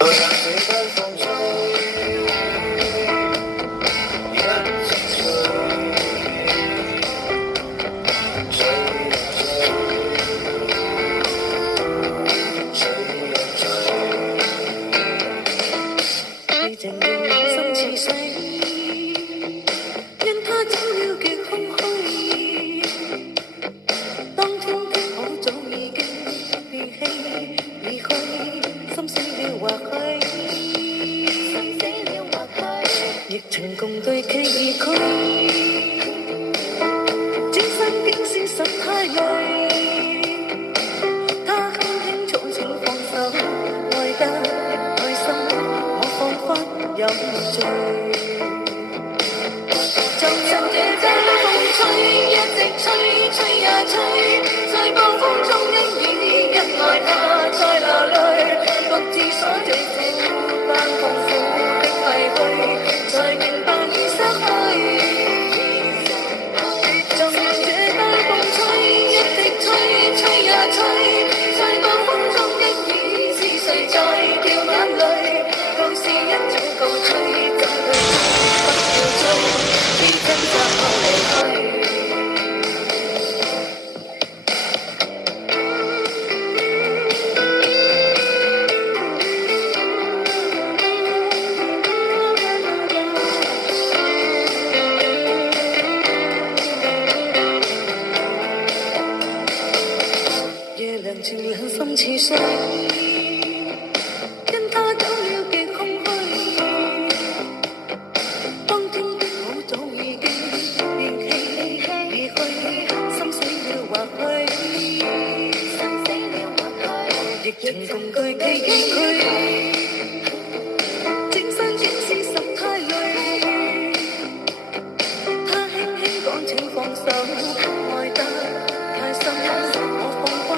讓這間風吹，一直吹，吹呀吹，吹呀吹。你靜靜心似水，因他走了極空虛。當天的好早已經別棄離去，心死了或許，亦曾共對企而居。轉身竟是實太累，他輕輕重情放手，愛得內心，我彷彿有罪。就讓這風吹，一直吹，吹呀吹，在暴風中因意因愛他在流淚，獨自鎖着這班痛苦的廢墟，才明白已失去。就讓這班風吹，一直吹，吹呀吹，在暴風中的意是誰在掉眼淚，舊事一早告吹，怎去追不要追，知真相後離去。夜涼情涼心似水，因他走了極空虛。當天的好早已經別棄而去，心死了或許，亦曾共具企而居。正身竟是實太累，他輕輕講請放手，愛得太深，我彷彿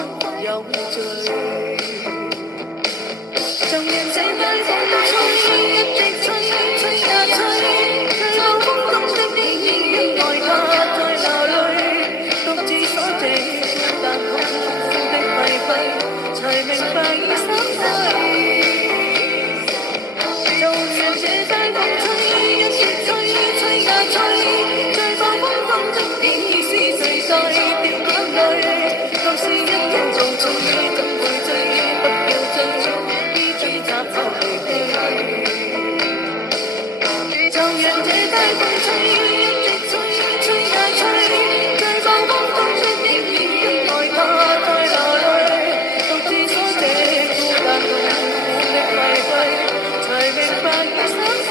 有罪。就讓這街風吹，一直吹，吹呀吹，在暴風中的你已愛他在流淚，獨自鎖着但痛苦的廢墟，才明白已失去。就讓這街風吹，一直吹，吹呀吹，在暴風中的你是誰在掉眼淚，舊事一天做盡，怎會追？不要追，依主責後離去。就讓這街風吹，一直吹，吹呀吹，在暴風中的你已愛他在流淚，獨自鎖這孤單痛苦的廢墟，才明白已失去。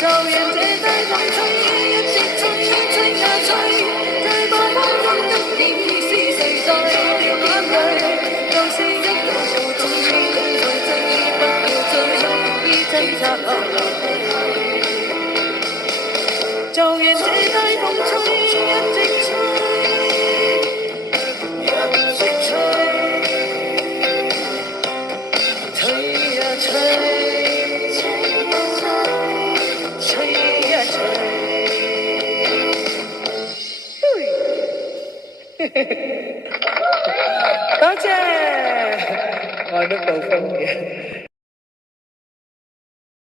就讓這街風吹，一直吹，吹呀吹，在暴風中的你是誰在掉眼淚，舊事一早做盡，怎去追？不要追，依掙扎後離去。就讓這街風吹，一直吹，一直吹，吹呀吹，吹呀吹。多謝，我都報風嘅。